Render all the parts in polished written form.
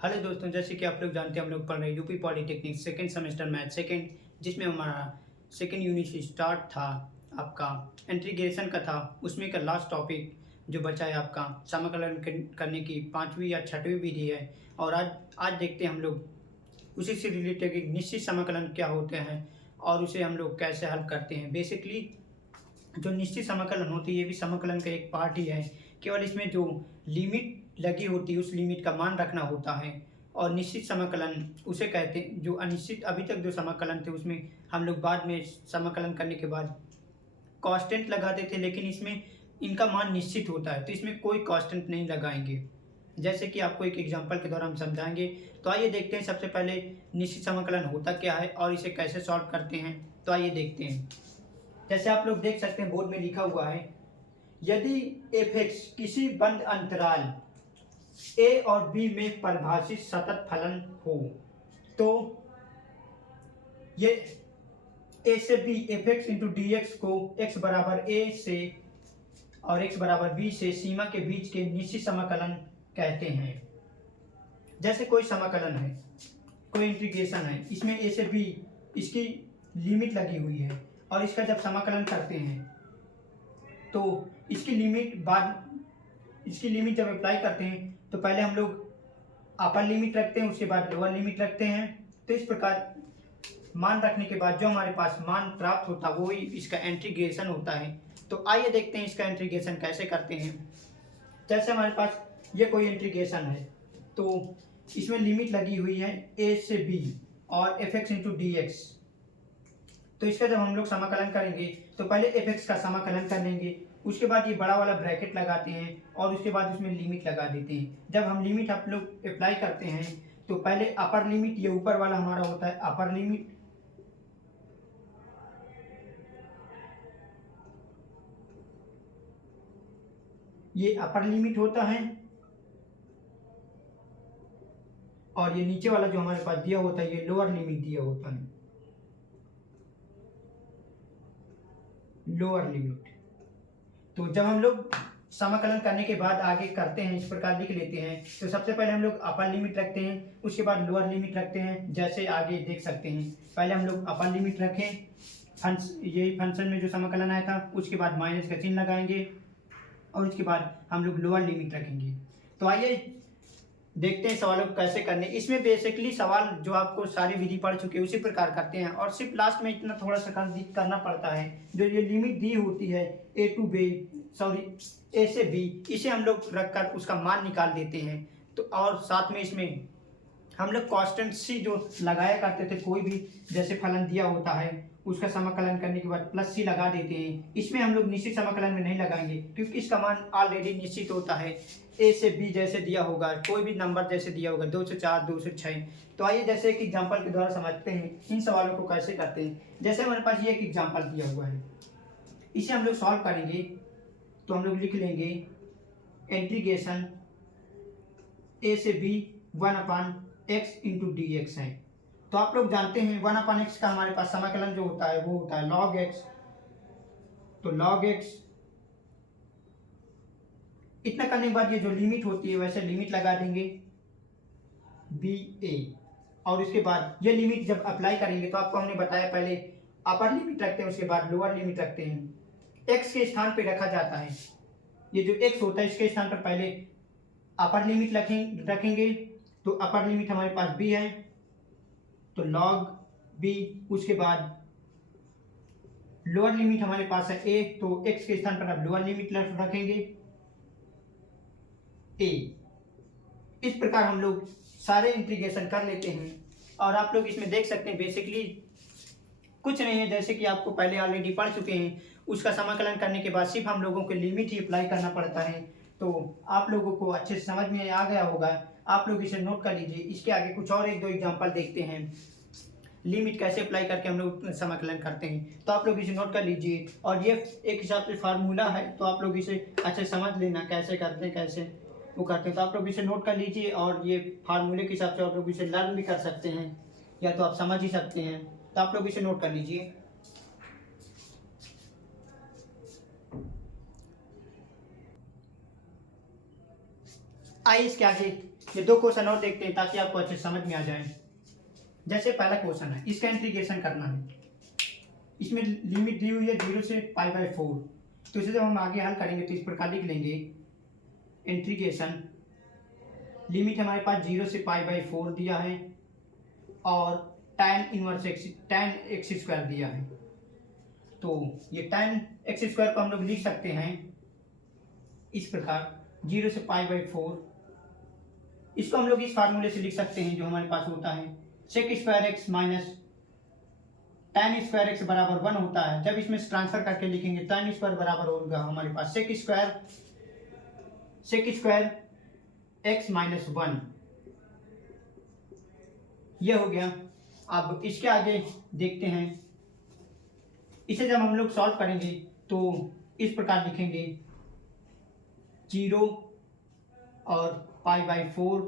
Hello दोस्तों, जैसे कि आप लोग जानते हैं हम लोग पढ़ रहे हैं UP polytechnic second semester math second, जिसमें हमारा सेकंड यूनिट स्टार्ट था। आपका इंटीग्रेशन का था, उसमें का लास्ट टॉपिक जो बचा है आपका समाकलन करने की पांचवी या छठवीं विधि है। और आज देखते हैं हम लोग उसी से रिलेटेड एक निश्चित समाकलन क्या होते हैं और उसे हम लोग कैसे हल करते हैं। बेसिकली जो निश्चित समाकलन होती है ये भी समाकलन का एक पार्ट ही है, केवल इसमें जो लिमिट लगी होती है उस लिमिट का मान रखना होता है। और निश्चित समाकलन उसे कहते हैं जो अनिश्चित अभी तक जो समाकलन थे उसमें हम लोग बाद में समाकलन करने के बाद कांस्टेंट लगाते थे, लेकिन इसमें इनका मान निश्चित होता है तो इसमें कोई कांस्टेंट नहीं लगाएंगे। जैसे कि आपको एक एग्जांपल के द्वारा हम समझाएंगे। तो आइए देखते हैं सबसे पहले निश्चित समाकलन होता क्या है और इसे कैसे सॉल्व करते हैं। तो आइए देखते हैं। जैसे आप लोग देख सकते हैं बोर्ड में लिखा हुआ है, यदि एफ एक्स किसी बंद अंतराल ए और बी में परिभाषित सतत फलन हो तो ये ए से B F X into D X को एक्स बराबर ए से और एक्स बराबर बी से सीमा के बीच के निश्चित समाकलन कहते हैं। जैसे कोई समाकलन है, कोई इंटीग्रेशन है, इसमें ए से बी इसकी लिमिट लगी हुई है और इसका जब समाकलन करते हैं तो इसकी लिमिट जब अप्लाई करते हैं तो पहले हम लोग अपर लिमिट रखते हैं, उसके बाद लोअर लिमिट रखते हैं। तो इस प्रकार मान रखने के बाद जो हमारे पास मान प्राप्त होता है वो ही इसका इंटीग्रेशन होता है। तो आइए देखते हैं इसका इंटीग्रेशन कैसे करते हैं। जैसे हमारे पास ये कोई इंटीग्रेशन है तो इसमें लिमिट लगी हुई है ए से बी और F X into D x. तो इसका जब हम लोग समाकलन करेंगे तो पहले एफ एक्स का समाकलन कर लेंगे, उसके बाद ये बड़ा वाला ब्रैकेट लगाते हैं और उसके बाद उसमें लिमिट लगा देते हैं। जब हम लिमिट आप लोग अप्लाई करते हैं तो पहले अपर लिमिट, ये ऊपर वाला हमारा होता है अपर लिमिट, ये अपर लिमिट होता है और ये नीचे वाला जो हमारे पास दिया होता है ये लोअर लिमिट दिया होता है, लोअर लिमिट। तो जब हम लोग समाकलन करने के बाद आगे करते हैं, इस प्रकार लिख लेते हैं। तो सबसे पहले हम लोग अपर लिमिट रखते हैं, उसके बाद लोअर लिमिट रखते हैं। जैसे आगे देख सकते हैं, पहले हम लोग अपर लिमिट रखें, यही फंक्शन में जो समाकलन आया था, उसके बाद माइनस का चिन्ह लगाएंगे और उसके बाद हम लोग लोअर लिमिट रखेंगे। तो आइए देखते हैं सवालों को कैसे करने। इसमें बेसिकली सवाल जो आपको सारी विधि पढ़ चुके हैं उसी प्रकार करते हैं और सिर्फ लास्ट में इतना थोड़ा सा करना पड़ता है। जो ये लिमिट दी होती है ए टू बी, सॉरी ए से बी, इसे हम लोग रखकर उसका मान निकाल देते हैं। तो और साथ में इसमें हम लोग कांस्टेंट सी जो लगाया करते थे, कोई भी जैसे फलन दिया होता है उसका समाकलन करने के बाद प्लस सी लगा देते हैं। इसमें हम लोग निश्चित समाकलन में नहीं लगाएंगे क्योंकि इसका मान ऑलरेडी निश्चित होता है। ए से बी जैसे दिया होगा, कोई भी नंबर जैसे दिया होगा 2 से 4, 2 से 6। तो आइए जैसे एक एग्जांपल के द्वारा समझते हैं इन सवालों को कैसे करते हैं। जैसे हमारे पास ये एक एग्जांपल दिया हुआ है, इसे हम लोग सॉल्व करेंगे। तो हम लोग लिख लेंगे इंटीग्रेशन ए से B 1/x into D x है। तो आप लोग जानते हैं 1/x का हमारे पास समाकलन जो होता है वो होता है log x। तो log x, इतना करने के बाद ये जो लिमिट होती है वैसे लिमिट लगा देंगे बी ए, और उसके बाद ये लिमिट जब अप्लाई करेंगे तो आपको हमने बताया पहले अपर लिमिट रखते हैं, उसके बाद लोअर लिमिट रखते हैं। x के स्थान पे रखा जाता है, ये जो x होता है इसके स्थान पर पहले अपर लिमिट रखेंगे। तो अपर लिमिट हमारे पास b है तो log b, उसके बाद लोअर लिमिट हमारे पास है a, तो x के स्थान पर अब लोअर लिमिट रखेंगे a। इस प्रकार हम लोग सारे इंटीग्रेशन कर लेते हैं और आप लोग इसमें देख सकते हैं बेसिकली कुछ नहीं है, जैसे कि आपको पहले ऑलरेडी पढ़ चुके हैं। उसका समाकलन करने के बाद सिर्फ हम लोगों को लिमिट ही अप्लाई करना पड़ता है। तो आप लोगों को अच्छे से समझ में आ गया होगा, आप लोग इसे नोट कर लीजिए। इसके आगे कुछ और एक दो एग्जांपल देखते हैं, लिमिट कैसे अप्लाई करके हम लोग समाकलन करते हैं। तो आप लोग इसे नोट कर लीजिए और ये एक हिसाब से फार्मूला है, तो आप लोग इसे अच्छे समझ लेना कैसे करते हैं, कैसे वो करते हैं। तो आप लोग इसे नोट कर लीजिए और ये फार्मूले के हिसाब से आप लोग इसे लर्न भी कर सकते हैं या तो आप समझ ही सकते हैं। तो आप लोग इसे नोट कर लीजिए। आइए इसके आगे ये 2 क्वेश्चन और देखते हैं ताकि आपको अच्छे समझ में आ जाए। जैसे पहला क्वेश्चन है, इसका इंटीग्रेशन करना है। इसमें लिमिट दी हुई है 0 से π/4। तो इसे जब हम आगे हल करेंगे तो इस प्रकार लिख लेंगे, इंटीग्रेशन लिमिट हमारे पास 0 से π/4 दिया है और tan x स्क्वायर दिया है। तो ये tan x स्क्वायर को हम लोग लिख सकते हैं इस प्रकार 0 से π/4। इसको हम लोग इस फार्मूले से लिख सकते हैं जो हमारे पास होता है sec square x minus tan square x बराबर 1 होता है। जब इसमें ट्रांसफर करके लिखेंगे tan स्क्वायर बराबर होगा हमारे पास sec स्क्वायर एक्स माइनस 1। यह हो गया। अब इसके आगे देखते हैं, इसे जब हम लोग सॉल्व करेंगे तो इस प्रकार लिखेंगे 0 और π/4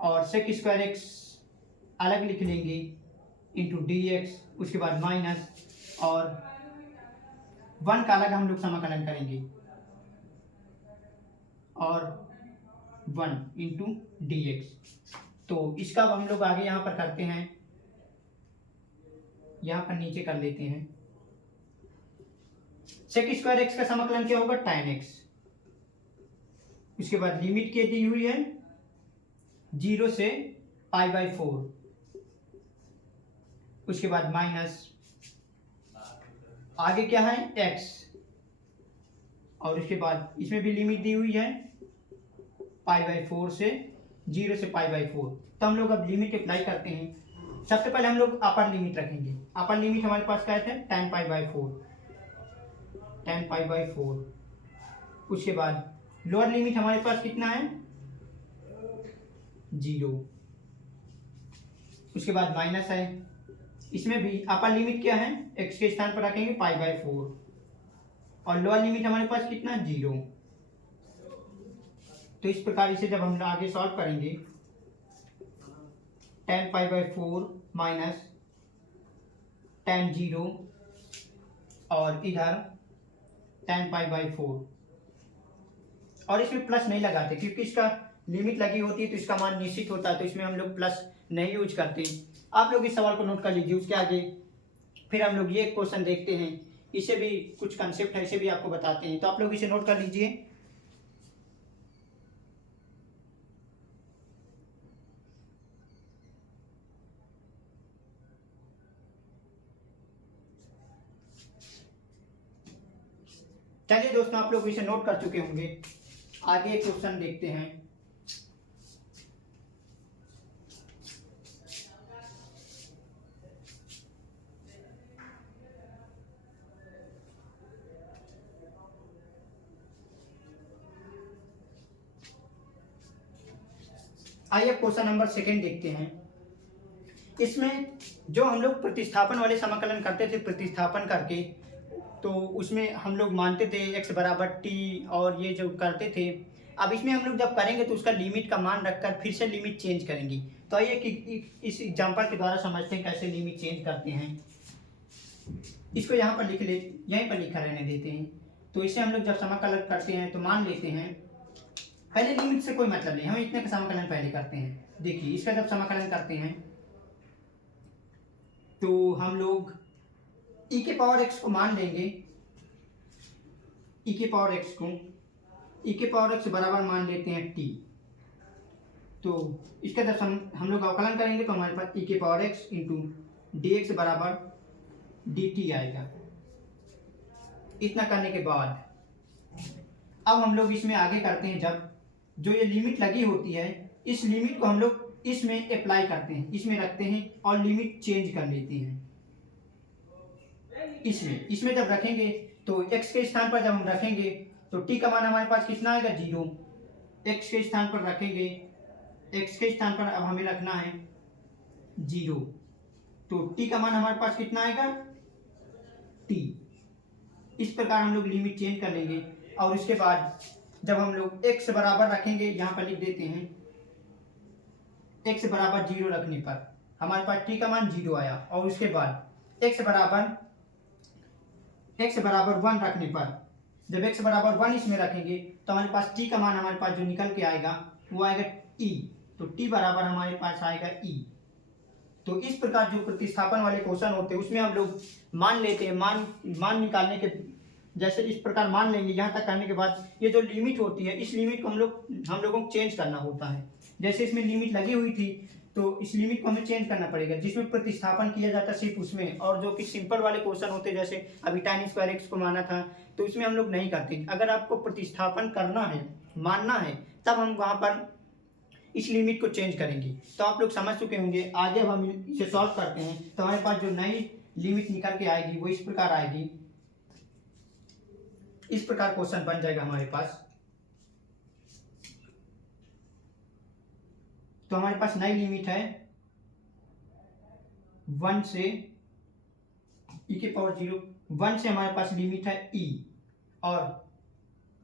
और sec स्क्वायर एक्स अलग लिख लेंगे इंटू dx, उसके बाद माइनस और 1 का अलग हम लोग समाकलन करेंगे और 1 इंटू dx। तो इसका हम लोग आगे यहाँ पर करते हैं, यहाँ पर नीचे कर लेते हैं। sec स्क्वायर एक्स का समाकलन क्या होगा tan x, उसके बाद लिमिट क्या दी हुई है 0 से π/4, उसके बाद माइनस आगे क्या है x और उसके बाद इसमें भी लिमिट दी हुई है π/4 से 0 से π/4। तो हम लोग अब लिमिट अप्लाई करते हैं। सबसे पहले हम लोग अपर लिमिट रखेंगे। अपर लिमिट हमारे पास क्या है tan π/4। उसके बाद लोअर लिमिट हमारे पास कितना है 0, उसके बाद माइनस है। इसमें भी अपर लिमिट क्या है x के स्थान पर रखेंगे π/4 और लोअर लिमिट हमारे पास कितना 0। तो इस प्रकार इसे जब हम आगे सॉल्व करेंगे tan π/4 माइनस tan 0 और इधर tan π/4 और इसमें प्लस नहीं लगाते क्योंकि इसका लिमिट लगी होती है तो इसका मान निश्चित होता है, तो इसमें हम लोग प्लस नहीं यूज करते। आप लोग इस सवाल को नोट कर लीजिए। उसके आगे फिर हम लोग ये क्वेश्चन देखते हैं, इसे भी कुछ कंसेप्ट है, इसे भी आपको बताते हैं, तो आप लोग इसे नोट कर लीजिए। चलिए दोस्तों, आप लोग इसे नोट कर चुके होंगे। आगे क्वेश्चन देखते हैं। आइए क्वेश्चन नंबर 2 देखते हैं। इसमें जो हम लोग प्रतिस्थापन वाले समाकलन करते थे, प्रतिस्थापन करके तो उसमें हम लोग मानते थे x बराबर t और ये जो करते थे। अब इसमें हम लोग जब करेंगे तो उसका लिमिट का मान रखकर फिर से लिमिट चेंज करेंगे। तो आइए कि इस एग्जांपल के द्वारा समझते हैं कैसे लिमिट चेंज करते हैं। इसको यहाँ पर यहीं पर लिखा रहने देते हैं। तो इसे हम लोग जब समाकलन करते हैं तो मान लेते हैं, पहले लिमिट से कोई मतलब नहीं, हम इतने का समाकलन पहले करते हैं। देखिए इसका जब समाकलन करते हैं तो हम लोग e के पावर x को मान लेंगे, e के पावर x बराबर मान लेते हैं t। तो इसका जब हम लोग अवकलन करेंगे तो हमारे पास e के पावर x इंटू dx बराबर dt आएगा। इतना करने के बाद अब हम लोग इसमें आगे करते हैं, जब जो ये लिमिट लगी होती है इस लिमिट को हम लोग इसमें अप्लाई करते हैं, इसमें रखते हैं और लिमिट चेंज कर लेते हैं। इसमें जब रखेंगे तो x के स्थान पर जब हम रखेंगे तो t का मान हमारे पास कितना आएगा 0। x के स्थान पर रखेंगे, x के स्थान पर अब हमें रखना है 0, तो t का मान हमारे पास कितना आएगा t। इस प्रकार हम लोग लिमिट चेंज कर लेंगे और उसके बाद जब हम लोग x बराबर रखेंगे, यहाँ पर लिख देते हैं x बराबर 0 रखने पर हमारे पास t का मान 0 आया और उसके बाद x बराबर 1 रखने पर जब x बराबर 1 इसमें रखेंगे तो हमारे पास t का मान हमारे पास जो निकल के आएगा वो आएगा e। तो t बराबर हमारे पास आएगा e। तो इस प्रकार जो प्रतिस्थापन वाले क्वेश्चन होते हैं उसमें हम लोग मान लेते हैं, मान निकालने के जैसे इस प्रकार मान लेंगे। यहाँ तक करने के बाद ये जो लिमिट होती है इस लिमिट को हम लोगों को चेंज करना होता है। जैसे इसमें लिमिट लगी हुई थी तो इस लिमिट को हमें चेंज करना पड़ेगा, जिसमें प्रतिस्थापन किया जाता है सिर्फ उसमें। और जो कि सिंपल वाले क्वेश्चन होते हैं जैसे अभी tan स्क्वायर एक्स को माना था तो इसमें हम लोग नहीं करते। अगर आपको प्रतिस्थापन करना है, मानना है, तब हम वहाँ पर इस लिमिट को चेंज करेंगे। तो आप लोग समझ चुके होंगे। आगे अब हम इसे सॉल्व करते हैं तो हमारे पास जो नई लिमिट निकल के आएगी वो इस प्रकार आएगी। इस प्रकार क्वेश्चन बन जाएगा हमारे पास। तो हमारे पास नई लिमिट है 1 से e के पावर 0, 1 से हमारे पास लिमिट है e, और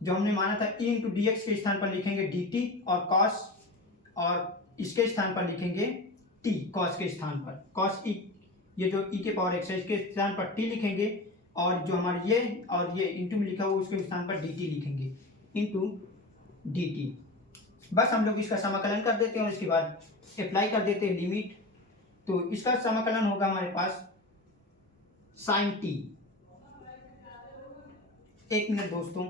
जो हमने माना था e इंटू डी एक्स के स्थान पर लिखेंगे dt, और cos, और इसके स्थान पर लिखेंगे t, cos के स्थान पर cos e, ये जो e के पावर x है इसके स्थान पर t लिखेंगे, और जो हमारे ये और ये इंटू में लिखा हुआ उसके स्थान पर dt लिखेंगे, इंटू dt। बस हम लोग इसका समाकलन कर देते हैं और इसके बाद अप्लाई कर देते हैं लिमिट। तो इसका समाकलन होगा हमारे पास sin t। एक मिनट दोस्तों,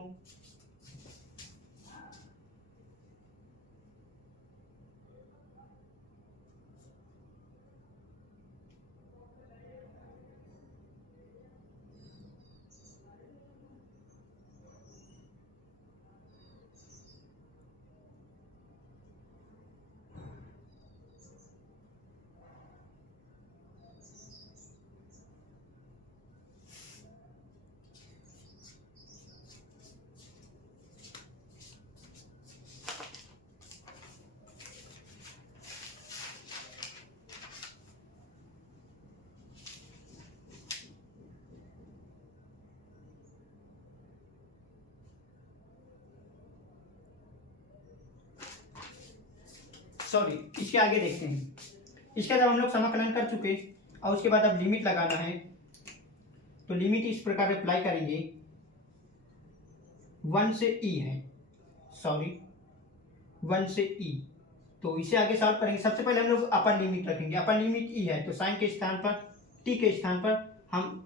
सॉरी, इसके आगे देखते हैं। इसके बाद हम लोग समाकलन कर चुके और उसके बाद अब लिमिट लगाना है। तो लिमिट इस प्रकार अप्लाई करेंगे, 1 से e है, सॉरी 1 से e। तो इसे आगे सॉल्व करेंगे। सबसे पहले हम लोग अपर लिमिट रखेंगे। अपर लिमिट e है तो साइन के स्थान पर, t के स्थान पर हम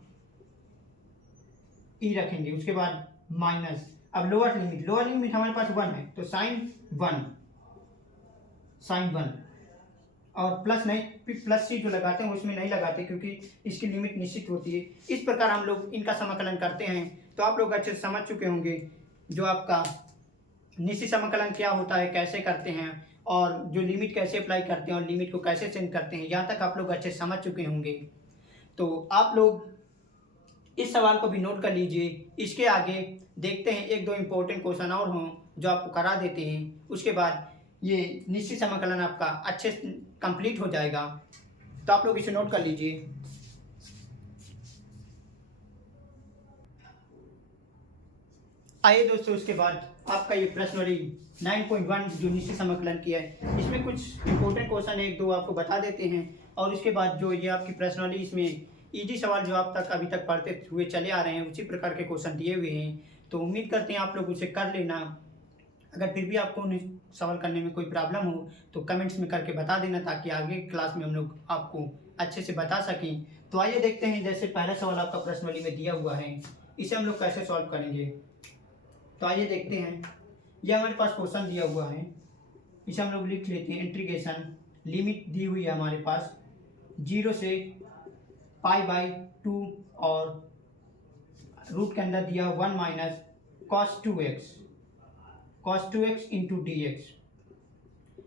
e रखेंगे। उसके बाद माइनस, अब लोअर लिमिट हमारे पास 1 है तो साइन 1, और प्लस नहीं, प्लस सी जो लगाते हैं उसमें नहीं लगाते क्योंकि इसकी लिमिट निश्चित होती है। इस प्रकार हम लोग इनका समाकलन करते हैं। तो आप लोग अच्छे से समझ चुके होंगे जो आपका निश्चित समाकलन क्या होता है, कैसे करते हैं, और जो लिमिट कैसे अप्लाई करते हैं और लिमिट को कैसे चेंज करते हैं, यहाँ तक आप लोग अच्छे से समझ चुके होंगे। तो आप लोग इस सवाल को भी नोट कर लीजिए। इसके आगे देखते हैं एक दो इम्पोर्टेंट क्वेश्चन और हों जो आपको करा देते हैं। उसके बाद ये निश्चित समाकलन आपका अच्छे से कंप्लीट हो जाएगा। तो आप लोग इसे नोट कर लीजिए। आइए दोस्तों, उसके बाद आपका ये प्रश्नवली 9.1 जो निश्चित समाकलन किया है इसमें कुछ इंपॉर्टेंट क्वेश्चन एक दो आपको बता देते हैं, और उसके बाद जो ये आपकी प्रश्नवली इसमें इजी सवाल जो आप तक अभी तक पढ़ते हुए चले आ रहे हैं उसी प्रकार के क्वेश्चन दिए हुए हैं। तो उम्मीद करते हैं आप लोग उसे कर लेना। अगर फिर भी आपको सवाल करने में कोई प्रॉब्लम हो तो कमेंट्स में करके बता देना, ताकि आगे क्लास में हम लोग आपको अच्छे से बता सकें। तो आइए देखते हैं, जैसे पहला सवाल आपका प्रश्नवली में दिया हुआ है, इसे हम लोग कैसे सॉल्व करेंगे। तो आइए देखते हैं। यह हमारे पास क्वेश्चन दिया हुआ है, इसे हम लोग लिख लेते हैं। इंटीग्रेशन लिमिट दी हुई है हमारे पास 0 से π/2, और रूट के अंदर दिया 1 minus cos 2x into D x.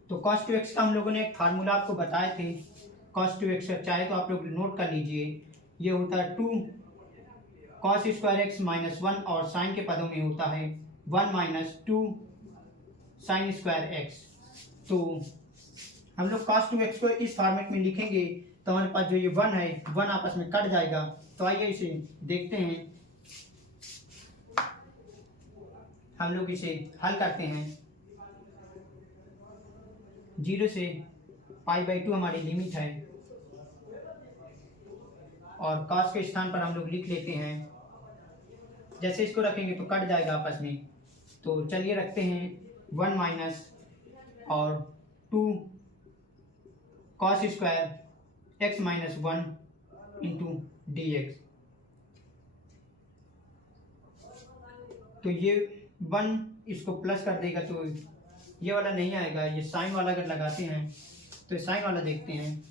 तो cos 2x का हम लोगों ने एक फार्मूला आपको बताए थे। cos 2x चाहे तो आप लोग नोट कर लीजिए। ये होता है 2 cos स्क्वायर x माइनस 1, और साइन के पदों में होता है 1 माइनस 2 साइन स्क्वायर x। तो हम लोग cos 2x को इस फॉर्मेट में लिखेंगे तो हमारे पास जो ये 1 है 1 आपस में कट जाएगा। तो आइए इसे देखते हैं, हम लोग इसे हल करते हैं। 0 से π/2 हमारी लिमिट है, और cos के स्थान पर हम लोग लिख लेते हैं जैसे इसको रखेंगे तो कट जाएगा आपस में। तो चलिए रखते हैं 1 माइनस और 2 cos square x minus 1 into D x. तो ये 1 इसको प्लस कर देगा तो ये वाला नहीं आएगा, ये साइन वाला अगर लगाते हैं तो साइन वाला देखते हैं।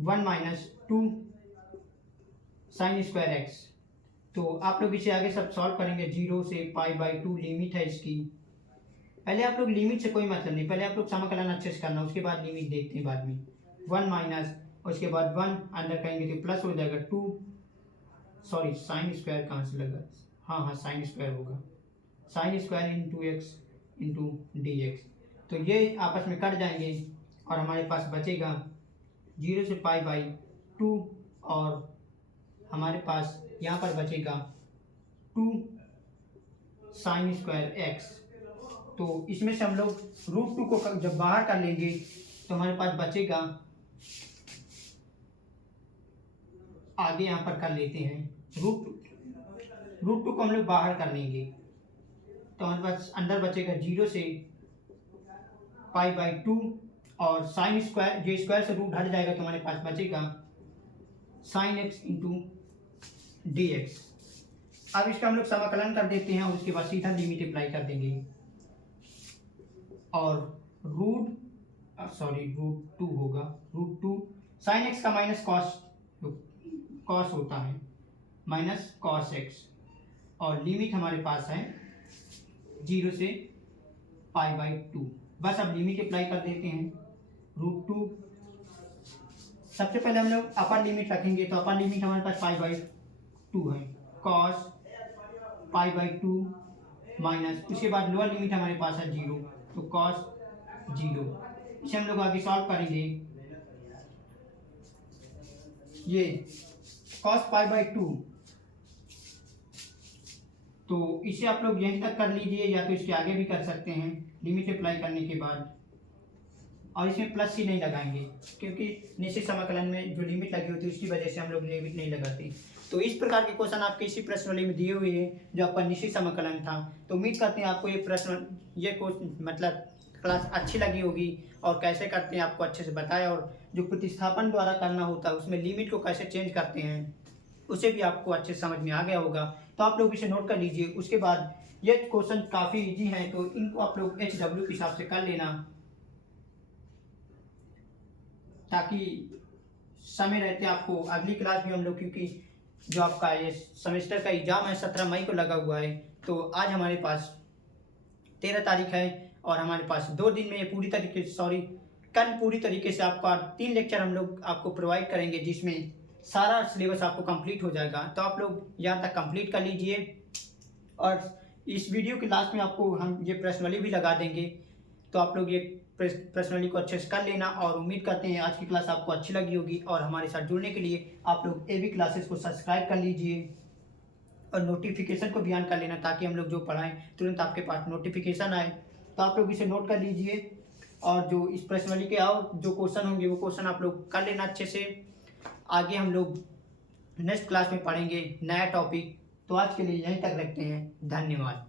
One minus 2 sine square x. तो आप लोग इसे आगे सब सॉल्व करेंगे। 0 से π/2 लिमिट है इसकी। पहले आप लोग लिमिट से कोई मतलब नहीं, पहले आप लोग समाकलन अच्छे से करना, उसके बाद लिमिट देखते हैं बाद में। 1 माइनस उसके बाद 1 अंदर करेंगे तो प्लस हो जाएगा 2, सॉरी साइन स्क्वायर कहाँ से लगा, हाँ साइन स्क्वायर होगा, sine square into x into D x. तो ये आपस में कट जाएंगे और हमारे पास बचेगा 0 से π/2 और हमारे पास यहाँ पर बचेगा 2 साइन स्क्वायर एक्स। तो इसमें से हम लोग √2 को जब बाहर कर लेंगे तो हमारे पास बचेगा, आगे यहाँ पर कर लेते हैं √2 को हम लोग बाहर कर लेंगे तो हमारे पास अंदर बचेगा 0 से π/2 और साइन स्क्वायर, जो स्क्वायर से रूट हट जाएगा तो हमारे पास बचेगा sine x into D x. अब इसका हम लोग समाकलन कर देते हैं और उसके बाद सीधा लिमिट अप्लाई कर देंगे और √2 होगा, √2 साइन एक्स का माइनस कॉस होता है, माइनस कॉस एक्स, और लिमिट हमारे पास है 0 से π/2। बस अब लिमिट अप्लाई कर देते हैं। √2 सबसे पहले हम लोग अपर लिमिट रखेंगे तो अपर लिमिट हमारे पास π/2 है, कॉस π/2 माइनस, उसके बाद लोअर लिमिट हमारे पास है 0 तो कॉस 0। इसे हम लोग आगे सॉल्व करेंगे। ये कॉस π/2, तो इसे आप लोग यहीं तक कर लीजिए या तो इसके आगे भी कर सकते हैं लिमिट अप्लाई करने के बाद। और इसमें प्लस ही नहीं लगाएंगे क्योंकि निश्चित समाकलन में जो लिमिट लगी होती है उसकी वजह से हम लोग लिमिट नहीं लगाते। तो इस प्रकार के क्वेश्चन आपके इसी प्रश्नवाली में दिए हुए हैं जो आपका निश्चित समाकलन था। तो उम्मीद करते हैं आपको ये मतलब क्लास अच्छी लगी होगी और कैसे करते हैं आपको अच्छे से बताया, और जो प्रतिस्थापन द्वारा करना होता है उसमें लिमिट को कैसे चेंज करते हैं उसे भी आपको अच्छे से समझ में आ गया होगा। तो आप लोग इसे नोट कर लीजिए। उसके बाद ये क्वेश्चन काफ़ी ईजी है तो इनको आप लोग HW के हिसाब से कर लेना ताकि समय रहते आपको अगली क्लास भी हम लोग, क्योंकि जो आपका ये सेमेस्टर का एग्ज़ाम है 17 मई को लगा हुआ है, तो आज हमारे पास 13 तारीख है और हमारे पास 2 दिन में ये कल पूरी तरीके से आपका 3 लेक्चर हम लोग आपको प्रोवाइड करेंगे जिसमें सारा सिलेबस आपको कंप्लीट हो जाएगा। तो आप लोग यहाँ तक कंप्लीट कर लीजिए और इस वीडियो के लास्ट में आपको हम ये प्रश्नवाली भी लगा देंगे, तो आप लोग ये प्रश्नवाली को अच्छे से कर लेना। और उम्मीद करते हैं आज की क्लास आपको अच्छी लगी होगी और हमारे साथ जुड़ने के लिए आप लोग AB क्लासेस को सब्सक्राइब कर लीजिए और नोटिफिकेशन को भी ऑन कर लेना ताकि हम लोग जो पढ़ाएं तुरंत आपके पास नोटिफिकेशन आए। तो आप लोग इसे नोट कर लीजिए और जो इस प्रश्नवाली के और जो क्वेश्चन होंगे वो क्वेश्चन आप लोग कर लेना अच्छे से। आगे हम लोग नेक्स्ट क्लास में पढ़ेंगे नया टॉपिक। तो आज के लिए यहीं तक रखते हैं। धन्यवाद।